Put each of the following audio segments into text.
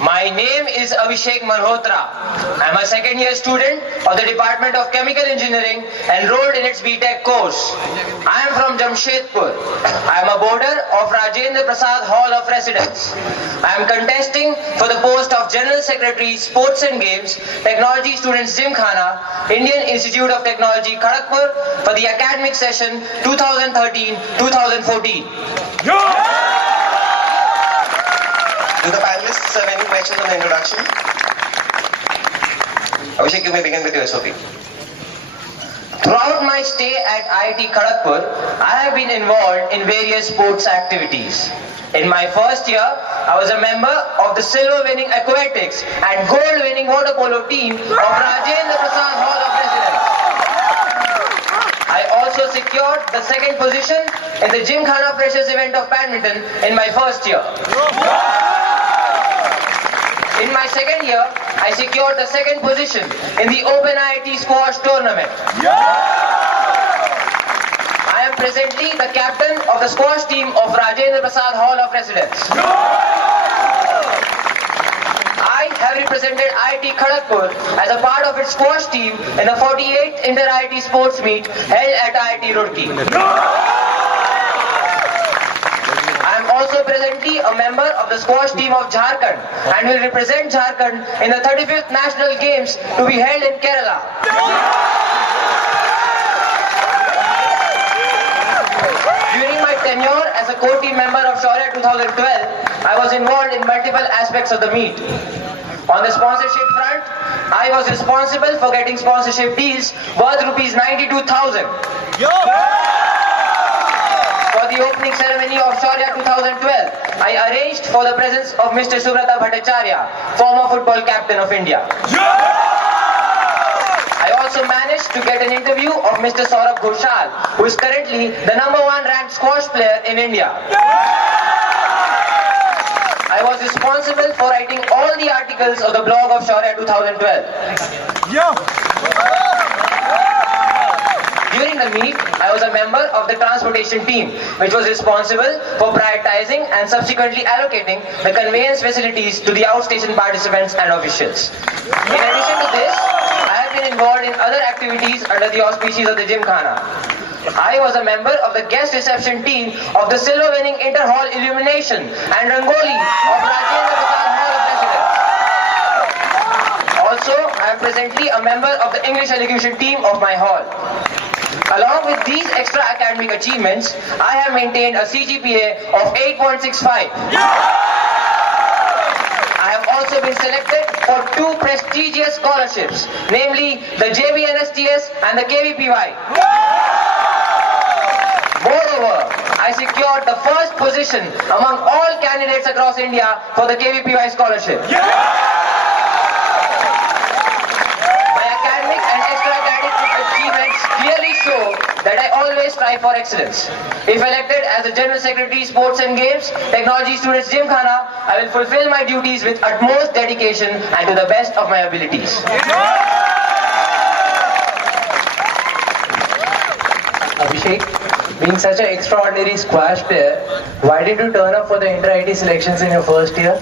My name is Abhishek Malhotra. I am a second year student of the Department of Chemical Engineering enrolled in its BTech course. I am from Jamshedpur. I am a boarder of Rajendra Prasad Hall of Residence. I am contesting for the post of General Secretary, Sports and Games, Technology Students Gymkhana, Indian Institute of Technology, Kharagpur for the academic session 2013-2014. Do the panelists have any questions on the introduction? Abhishek, you may begin with your SOP. Throughout my stay at IIT Kharagpur, I have been involved in various sports activities. In my first year, I was a member of the silver-winning aquatics and gold-winning water polo team of Rajendra Prasad Hall of Residence. I also secured the second position in the Gymkhana Freshers event of badminton in my first year. In my second year, I secured the second position in the Open IIT Squash Tournament. I am presently the captain of the squash team of Rajendra Prasad Hall of Residence. I have represented IIT Kharagpur as a part of its squash team in the 48th Inter-IIT Sports Meet held at IIT Roorkee. I am also presently a member of the squash team of Jharkhand and will represent Jharkhand in the 35th National Games to be held in Kerala. During my tenure as a core team member of Shaurya 2012, I was involved in multiple aspects of the meet. On the sponsorship front, I was responsible for getting sponsorship deals worth rupees 92,000. For the opening ceremony of Shaurya 2012, I arranged for the presence of Mr. Subrata Bhattacharya, former football captain of India. I also managed to get an interview of Mr. Saurabh Ghoshal, who is currently the #1 ranked squash player in India. I was responsible for writing all the articles of the blog of Shaurya 2012. During the meet, I was a member of the transportation team, which was responsible for prioritizing and subsequently allocating the conveyance facilities to the outstation participants and officials. In addition to this, I have been involved in other activities under the auspices of the Gymkhana. I was a member of the guest reception team of the silver-winning inter-hall illumination and rangoli of Rajendra Prasad Hall of Residence. Also, I am presently a member of the English elocution team of my hall. Along with these extra academic achievements, I have maintained a CGPA of 8.65. I have also been selected for 2 prestigious scholarships, namely the JBNSTS and the KVPY. Moreover, I secured the first position among all candidates across India for the KVPY scholarship. My academic and extra-academic achievements clearly show that I always strive for excellence. If elected as the General Secretary, Sports and Games, Technology Students Gymkhana, I will fulfill my duties with utmost dedication and to the best of my abilities. Abhishek, being such an extraordinary squash player, why did you turn up for the inter-IIT selections in your first year?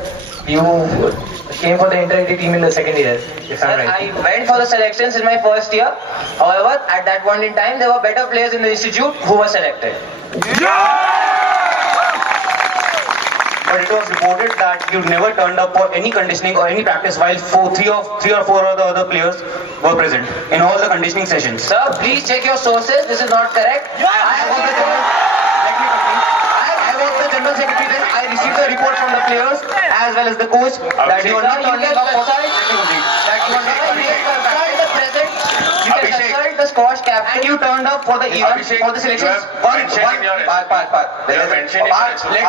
You came for the inter-IIT team in the second year, if I'm right. I went for the selections in my first year. However, at that point in time, there were better players in the institute who were selected. But it was reported that you never turned up for any conditioning or any practice while three or four of the other players were present in all the conditioning sessions. Sir, please check your sources. This is not correct. I was the General Secretary then. I received the report from the players as well as the coach that you are not turning up for the squash captain. And you turned up for the event, for the selections. Let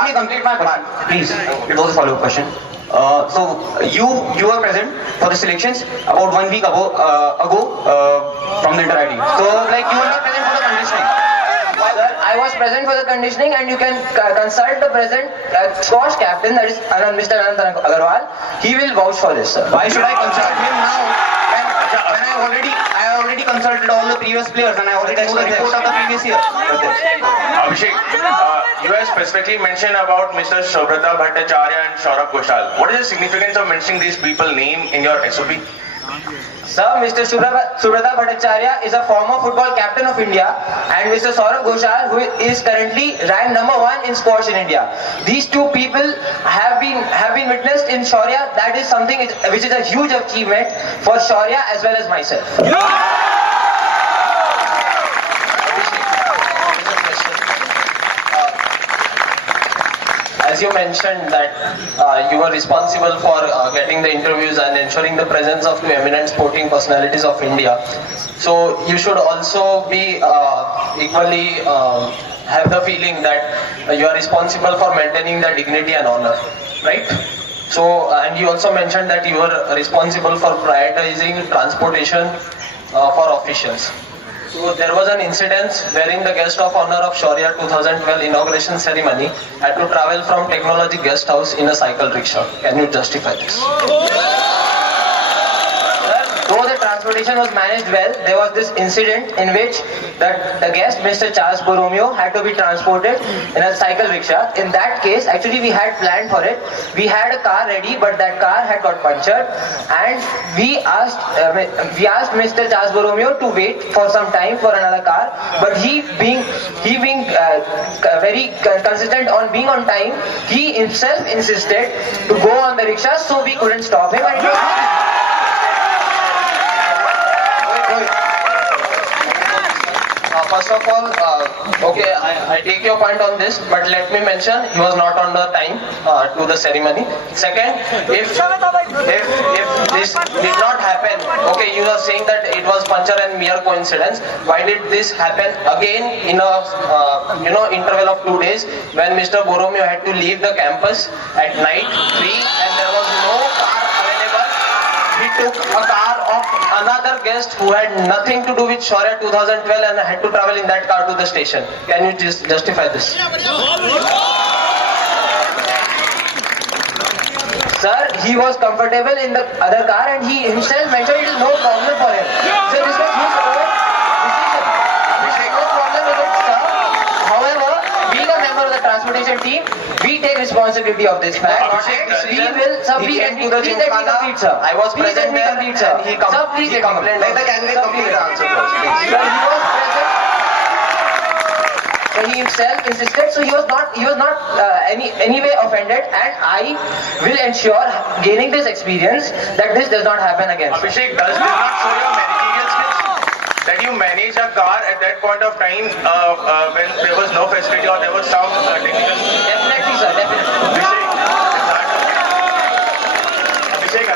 me complete my part. Please, it was a follow-up question. So you were present for the selections about 1 week ago from the inter-IIT. So like you were not present for the conditioning. I was present for the conditioning, and you can consult the present squash captain, that is Mr. Anant Agarwal. He will vouch for this, sir. Why should I consult him now? I already consulted all the previous players and I already know the report of the previous year. Abhishek, you have specifically mentioned about Mr. Subrata Bhattacharya and Saurabh Ghoshal. What is the significance of mentioning these people's name in your SOP? Sir, Mr. Subrata Bhattacharya is a former football captain of India, and Mr. Saurabh Ghoshal, who is currently ranked number 1 in squash in India. These two people have been witnessed in Shaurya. That is something which is a huge achievement for Shaurya as well as myself. As you mentioned that you were responsible for getting the interviews and ensuring the presence of two eminent sporting personalities of India. So you should also be equally have the feeling that you are responsible for maintaining the dignity and honor, right? So, and you also mentioned that you were responsible for prioritizing transportation for officials. So there was an incident wherein the guest of honor of Shaurya 2012 inauguration ceremony had to travel from Technology Guest House in a cycle rickshaw. Can you justify this? Though the transportation was managed well, there was this incident in which the guest, Mr. Charles Borromeo, had to be transported in a cycle rickshaw. In that case, actually we had planned for it. We had a car ready, but that car had got punctured, and we asked Mr. Charles Borromeo to wait for some time for another car. But he being very consistent on being on time, he himself insisted to go on the rickshaw, so we couldn't stop him. And First of all, okay, I take your point on this, but let me mention he was not on the time to the ceremony. Second, if this did not happen, okay, you are saying that it was puncture and mere coincidence. Why did this happen again in a interval of 2 days when Mr. Borromeo had to leave the campus at night 3 and there was no car available? He took a car of another guest who had nothing to do with Shaurya 2012 and had to travel in that car to the station. Can you just justify this? Sir, he was comfortable in the other car and he himself mentioned it is no problem for him. So this was his own decision. No problem with it, sir. However, being a member of the transportation team, we take responsibility of this fact. We will, sir, please let me complete, sir. I was please let present me there complete, sir. and he Sir, please let me complained. complete. Let the candidate complete the answer first, please. Sir, he was present. So he himself insisted, so he was not any way offended, and I will ensure, gaining this experience, that this does not happen again. Abhishek, does this not show your managerial skills? That you manage a car at that point of time when there was no facility or there was some technical... Definitely, sir, definitely. Abhishek,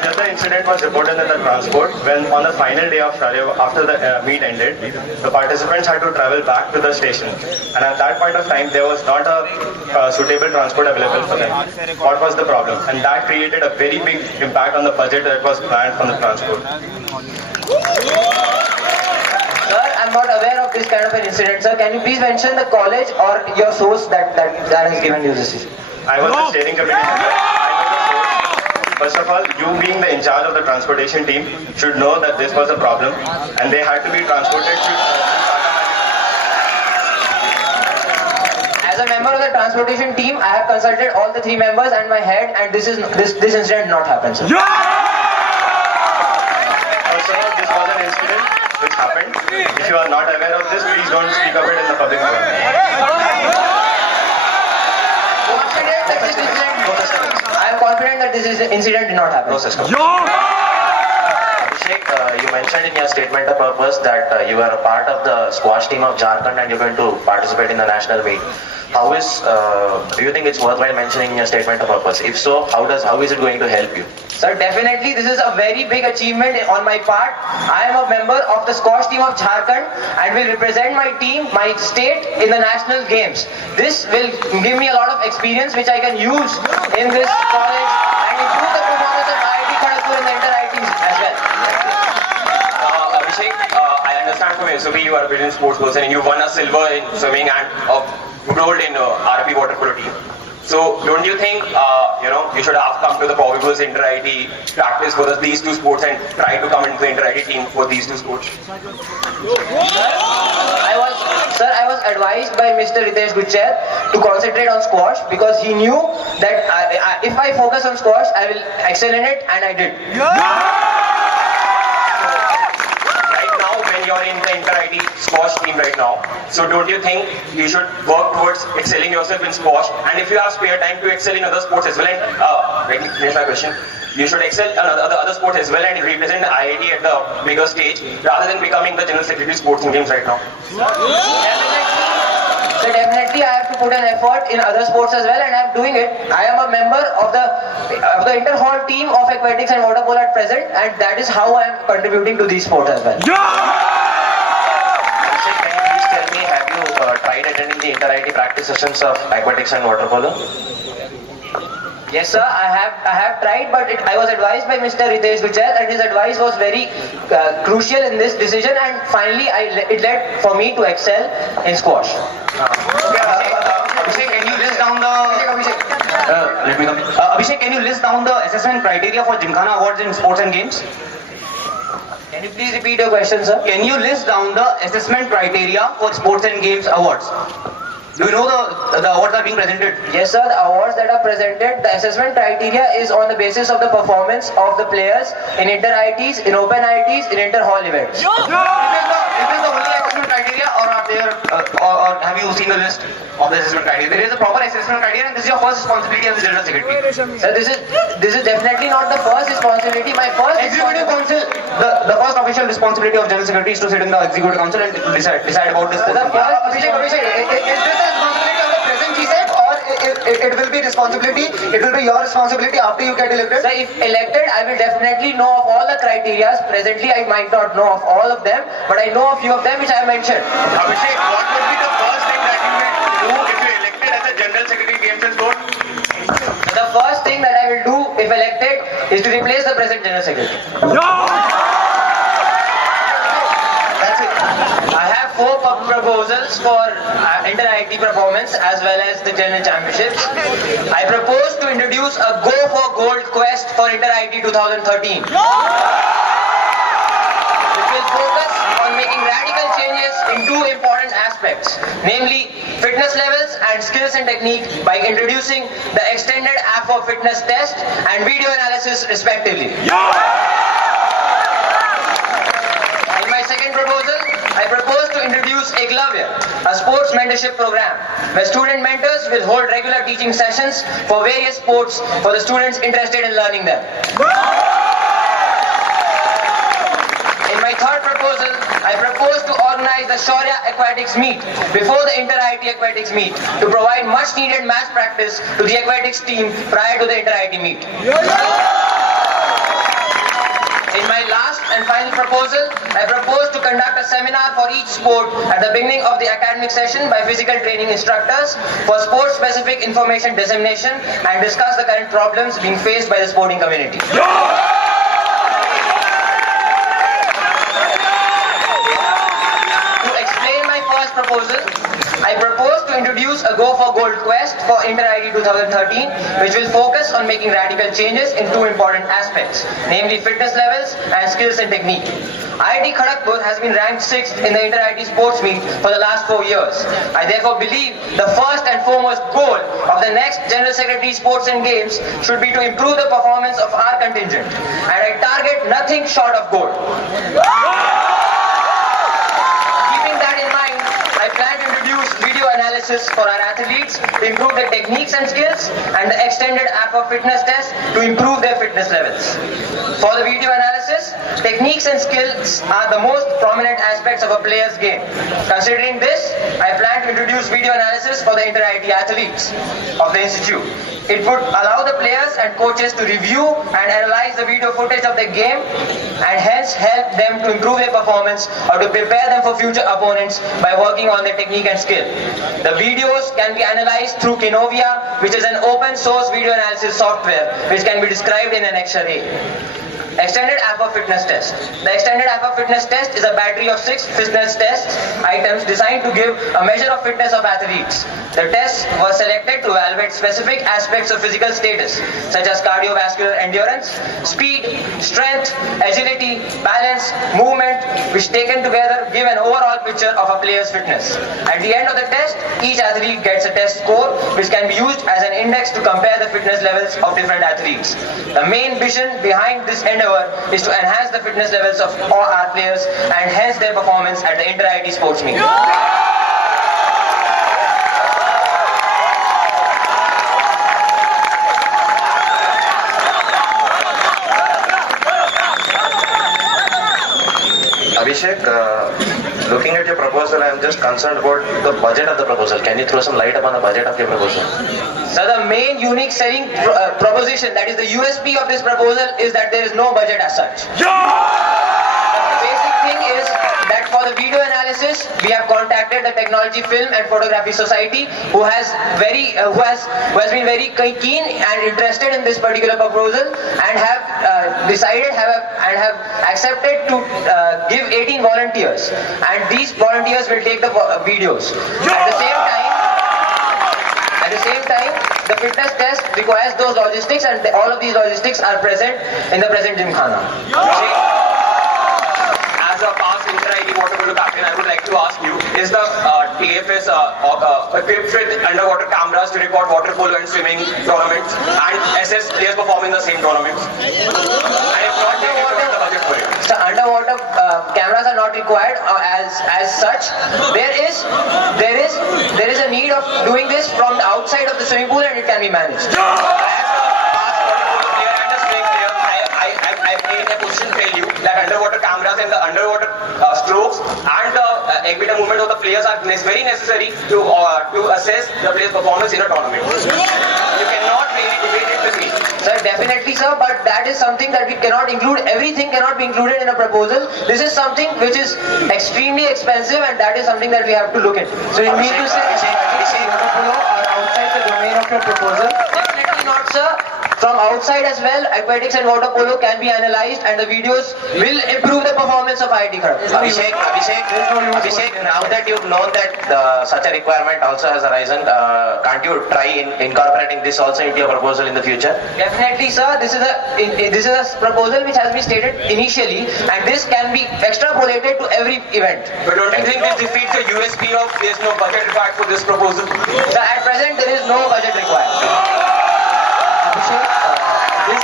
another incident was reported in the transport when on the final day of Shaurya, after the meet ended, the participants had to travel back to the station, and at that point of time there was not a suitable transport available for them. What was the problem? And that created a very big impact on the budget that was planned from the transport. Sir, I'm not aware of this kind of an incident, sir. Can you please mention the college or your source that has given you this? I was the steering committee member. I know the source. First of all, you being the in charge of the transportation team should know that this was a problem and they had to be transported to As a member of the transportation team, I have consulted all the 3 members and my head, and this incident did not happen, sir. Also, this was an incident which happened. If you are not aware of this, please don't speak of it in the public forum. I am confident that this incident did not happen. No, sister. Abhishek, you mentioned in your statement of purpose that you are a part of the squash team of Jharkhand and you're going to participate in the national meet. How is, do you think it's worthwhile mentioning in your statement of purpose? If so, how is it going to help you? Sir, definitely this is a very big achievement on my part. I am a member of the squash team of Jharkhand and will represent my team, my state in the national games. This will give me a lot of experience which I can use in this college and improve the performance of IIT Kharagpur in the inter-IITs as well. Abhishek, I understand from SOP you are a brilliant sports person and you won a silver in swimming and a gold in RP water polo team. So don't you think you should have come to the Provibles inter-IT practice for these two sports and try to come into the inter-IT team for these two sports? I was advised by Mr. Ritesh Guchar to concentrate on squash because he knew that if I focus on squash, I will excel in it, and I did. Right now, when you're in the inter-IT squash team right now, so don't you think you should work towards excelling yourself in squash? And if you have spare time to excel in other sports as well, and let me finish my question. You should excel in other sports as well and represent the IIT at the bigger stage rather than becoming the General Secretary Sports and Games right now. So definitely I have to put an effort in other sports as well, and I am doing it. I am a member of the inter-hall team of aquatics and water polo at present, and that is how I am contributing to these sports as well. Abhishek, can you please tell me, have you tried attending the inter-IT practice sessions of aquatics and water polo? Yes, sir. I have tried, but I was advised by Mr. Ritesh Guchar, and his advice was very crucial in this decision. And finally, it led for me to excel in squash. Abhishek, can you list down Abhishek, can you list down the assessment criteria for Gymkhana Awards in sports and games? Can you please repeat your question, sir? Can you list down the assessment criteria for sports and games awards? Do you know the awards are being presented? Yes, sir. The awards that are presented, the assessment criteria is on the basis of the performance of the players in inter-ITs, in open ITs, in inter-hall events. Is this the only assessment criteria, or are there, or have you seen the list of the assessment criteria? There is a proper assessment criteria, and this is your first responsibility as the General Secretary. Sir, this is definitely not the first responsibility. My first Executive Council, the first official responsibility of General Secretary is to sit in the Executive Council and decide about this. Abhishek, is this the responsibility of the present GSEC, or it will be responsibility? It will be your responsibility after you get elected? Sir, if elected, I will definitely know of all the criteria. Presently, I might not know of all of them, but I know a few of them which I have mentioned. Abhishek, what would be the first thing that you will do if you elected as a General Secretary Games and Sport? The first thing that I will do if elected is to replace the present General Secretary. That's it. I have 4 proposals for inter-IT performance as well as the general championships. I propose to introduce a Go for Gold quest for inter-IT 2013. Which will focus on making radical changes in 2 important aspects, namely fitness levels and skills and technique by introducing the extended app for fitness test and video analysis respectively. In my second proposal, I propose to introduce Eklavya, a sports mentorship program, where student mentors will hold regular teaching sessions for various sports for the students interested in learning them. In my third proposal, I propose to organize the Shaurya Aquatics Meet before the Inter-IT Aquatics Meet to provide much needed match practice to the aquatics team prior to the Inter-IT Meet. In my last and final proposal, I propose to conduct a seminar for each sport at the beginning of the academic session by physical training instructors for sport-specific information dissemination and discuss the current problems being faced by the sporting community. To explain my first proposal, I propose to introduce a Go for Gold quest for Inter-IT 2013, which will focus on making radical changes in 2 important aspects, namely fitness levels and skills and technique. IIT Kharagpur has been ranked 6th in the Inter-IT sports meet for the last 4 years. I therefore believe the first and foremost goal of the next General Secretary Sports and Games should be to improve the performance of our contingent, and I target nothing short of gold. Keeping that in mind, I plan to introduce video analysis for our athletes to improve their techniques and skills, and the extended app of fitness test to improve their fitness levels. For the video analysis, techniques and skills are the most prominent aspects of a player's game. Considering this, I plan to introduce video analysis for the inter-IT athletes of the institute. It would allow the players and coaches to review and analyze the video footage of the game and hence help them to improve their performance or to prepare them for future opponents by working on their technique and skill. The videos can be analyzed through Kinovia, which is an open source video analysis software which can be described in an X-ray. Extended Alpha Fitness Test. The Extended Alpha Fitness Test is a battery of 6 fitness test items designed to give a measure of fitness of athletes. The test was selected to evaluate specific aspects of physical status, such as cardiovascular endurance, speed, strength, agility, balance, movement, which taken together give an overall picture of a player's fitness. At the end of the test, each athlete gets a test score, which can be used as an index to compare the fitness levels of different athletes. The main vision behind this endeavor is to enhance the fitness levels of all our players and hence their performance at the Inter-IT Sports Meet. Abhishek, looking at your proposal, I am just concerned about the budget of the proposal. Can you throw some light upon the budget of your proposal? So the main unique selling proposition, that is the USP of this proposal, is that there is no budget as such. The basic thing is that for the video analysis, we have contacted the Technology Film and Photography Society, who has been very keen and interested in this particular proposal, and have decided and have accepted to give 18 volunteers, and these volunteers will take the videos. At the same time, the fitness test requires those logistics, and all of these logistics are present in the present Gymkhana. As a past Inter-IT water polo captain, I would like to ask you, is the TFS equipped with underwater cameras to record water polo and swimming tournaments and assess players performing the same tournaments? I have not taken the budget for it. So underwater cameras are not required as such. There is a need of doing this from the outside of the swimming pool, and it can be managed. I position tell you that underwater cameras and the underwater strokes and the equator movement of the players are very necessary to assess the player's performance in a tournament. You cannot really debate it with me. Sir, definitely, sir, but that is something that we cannot include. Everything cannot be included in a proposal. This is something which is extremely expensive, and that is something that we have to look at. So you mean to say water polo are outside the domain of your proposal? Definitely not, sir. From outside as well, aquatics and water polo can be analyzed, and the videos will improve the performance of IIT Kharagpur. Abhishek, now that you've known that such a requirement also has arisen, can't you try incorporating this also into your proposal in the future? Definitely, sir. This is a proposal which has been stated initially, and this can be extrapolated to every event. But don't you think this defeats the USP of there's no budget required for this proposal? Sir, at present there is no budget required. Abhishek, this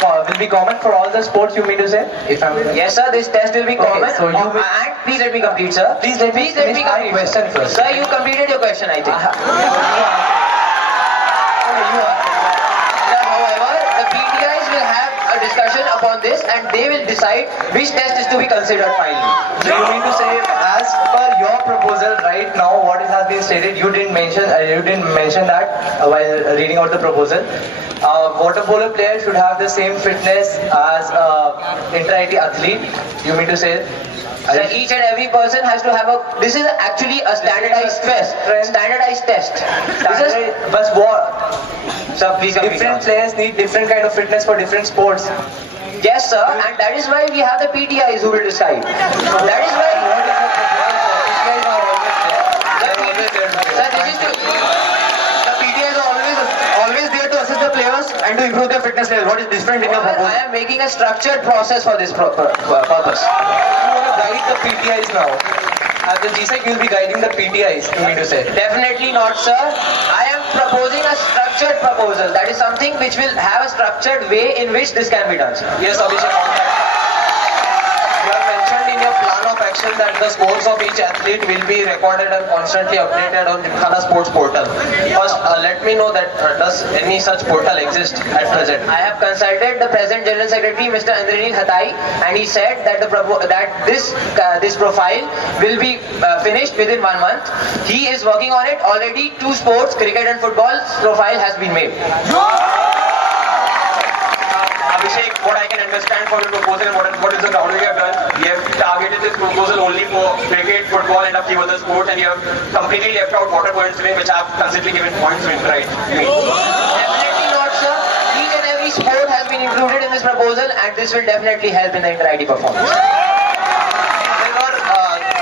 test will be common for all the sports, you mean to say? If I'm Yes, sir. This test will be common. so you will- And please let me complete, sir. Please let me finish my complete, question sir. first. Sir, you completed your question, I think. Sir, however, the PTIs will have a discussion upon this, and they will decide which test is to be considered finally. So you mean to say, as per your proposal right now, what it has been stated, you didn't mention that while reading out the proposal. Water polo player should have the same fitness as inter-IT athlete. You mean to say? So each and every person has to have this is actually a standardized test. Standardized test. This is, but what? sir, please complete. Different players need different kind of fitness for different sports. Yes, sir, and that is why we have the PTIs who will decide. That is why. What is the Sir, this is the PTIs are always there to assist the players and to improve their fitness level. What is different in your proposal? I am making a structured process for this purpose. You want to guide the PTIs now. As the GSEC, you will be guiding the PTIs, you mean to say? Definitely not, sir. I am proposing a structured proposal. That is something which will have a structured way in which this can be done, sir. Yes, Abhishek. You have mentioned in your plan of action that the scores of each athlete will be recorded and constantly updated on the Gymkhana Sports portal. First, let me know that does any such portal exist at present? I have consulted the present General Secretary, Mr. Andrini Khatai, and he said that this profile will be finished within 1 month. He is working on it. Already 2 sports, cricket and football, profile has been made. Abhishek, what I can understand from your proposal and what is the groundwork you have done, you have targeted this proposal only for cricket, football and a few other sports, and you have completely left out water polo and swimming, which I have constantly given points to, right? Definitely not, sir. Each and every sport has been included in this proposal, and this will definitely help in the inter-ID performance.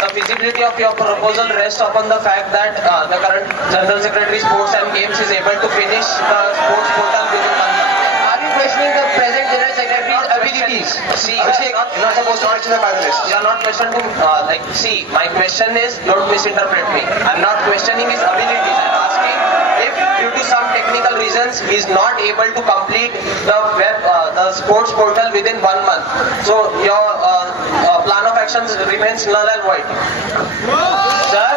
The feasibility of your proposal rests upon the fact that the current General Secretary Sports and Games is able to finish the sports portal within 1 month. Are you questioning the present General Secretary's abilities? See, Abhishek, you're not supposed to question the panelists. you are not questioning to see. My question is, don't misinterpret me. I'm not questioning his abilities. I'm asking if due to some technical reasons he is not able to complete the sports portal within 1 month. So your plan of actions remains null and void. Sir,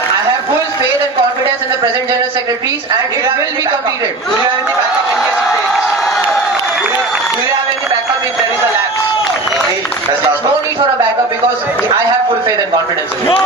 I have full faith and confidence in the present General Secretaries, and it will be completed. Do you have any backup in case it fails? Do you have any backup if there is a lapse? Hey, that's last No need for a backup because I have full faith and confidence in you.